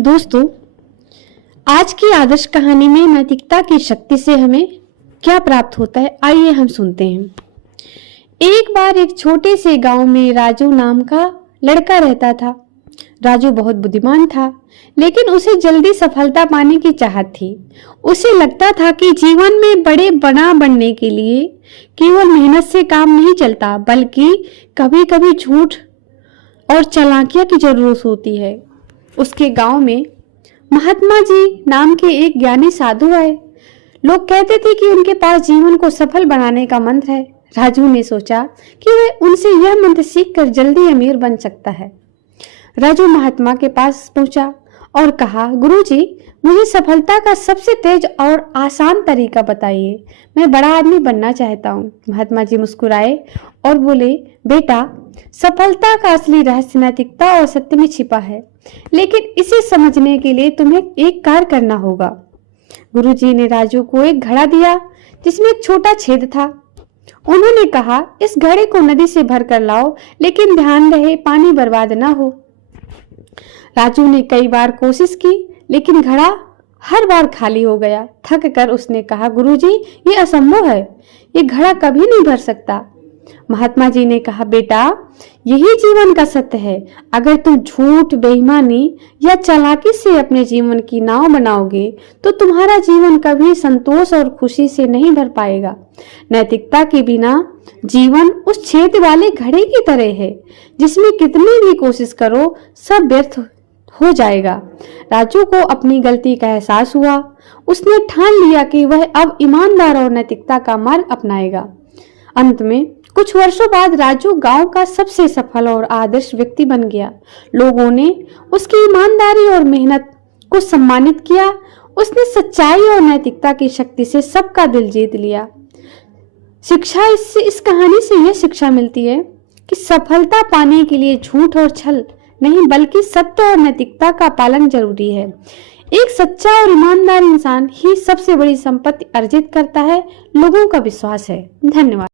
दोस्तों, आज की आदर्श कहानी में नैतिकता की शक्ति से हमें क्या प्राप्त होता है, आइए हम सुनते हैं। एक बार एक छोटे से गांव में राजू नाम का लड़का रहता था। राजू बहुत बुद्धिमान था, लेकिन उसे जल्दी सफलता पाने की चाहत थी। उसे लगता था कि जीवन में बड़े बना बनने के लिए केवल मेहनत से काम नहीं चलता, बल्कि कभी-कभी झूठ और चालाकियां की जरूरत होती है। उसके गांव में महात्मा जी नाम के एक ज्ञानी साधु आए। लोग कहते थे कि उनके पास जीवन को सफल बनाने का मंत्र है। राजू ने सोचा कि वह उनसे यह मंत्र सीखकर जल्दी अमीर बन सकता है। राजू महात्मा के पास पहुंचा और कहा, गुरुजी, मुझे सफलता का सबसे तेज और आसान तरीका बताइए। मैं बड़ा आदमी बनना चाहता हूँ। महात्मा जी मुस्कुराए और बोले, बेटा, सफलता का असली रहस्य नैतिकता और सत्य में छिपा है, लेकिन इसे समझने के लिए तुम्हें एक कार्य करना होगा। गुरुजी ने राजू को एक घड़ा दिया जिसमें एक छोटा छेद था। उन्होंने कहा, इस घड़े को नदी से भर कर लाओ, लेकिन ध्यान रहे पानी बर्बाद ना हो। राजू ने कई बार कोशिश की, लेकिन घड़ा हर बार खाली हो गया। थक कर उसने कहा, गुरुजी, ये असंभव है, ये घड़ा कभी नहीं भर सकता। महात्मा जी ने कहा, बेटा, यही जीवन का सत्य है। अगर तुम झूठ, बेईमानी या चालाकी से अपने जीवन की नाव बनाओगे, तो तुम्हारा जीवन कभी संतोष और खुशी से नहीं भर पाएगा। नैतिकता के बिना जीवन उस छेद वाले घड़े की तरह है, जिसमें कितनी भी कोशिश करो, सब व्यर्थ हो जाएगा। राजू को अपनी गलती का एहसास हुआ। उसने ठान लिया कि वह अब ईमानदार और नैतिकता का मार्ग अपनाएगा। अंत में कुछ वर्षों बाद राजू गांव का सबसे सफल और आदर्श व्यक्ति बन गया। लोगों ने उसकी ईमानदारी और मेहनत को सम्मानित किया। उसने सच्चाई और नैतिकता की शक्ति से सबका दिल जीत लिया। इस कहानी से यह शिक्षा मिलती है कि सफलता पाने के लिए झूठ और छल नहीं, बल्कि सत्य और नैतिकता का पालन जरूरी है। एक सच्चा और ईमानदार इंसान ही सबसे बड़ी संपत्ति अर्जित करता है। लोगों का विश्वास है। धन्यवाद।